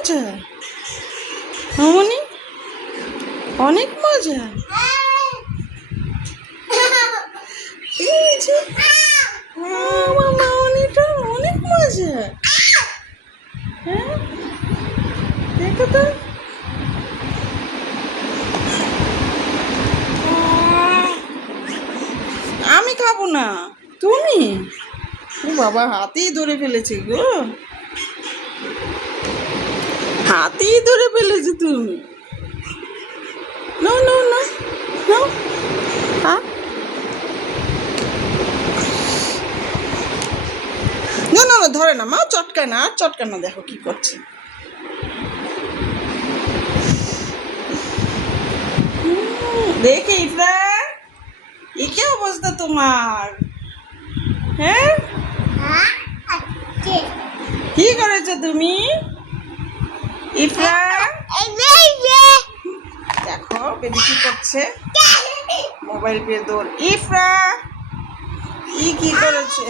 মজা মামনি, অনেক মজা। এই যে আমার মামনিটা অনেক মজা। হ্যাঁ দেখো তো, আমি খাবো না, তুমি। ও বাবা, হাতেই ধরে ফেলেছে গো, হাতেই ধরে ফেলেছে তুমি। নো নো নো নো, হ্যাঁ না না না, ধরে না মা, চটকায় না, আর চটকায় না, দেখো কি করছে। দেখে ইফরা, এ কি অবস্থা তোমার? হ্যাঁ কি করেছো তুমি ইফরা? দেখো বেবি কি করছে, মোবাইল পেয়ে দৌড়। ইফরা কি করেছে?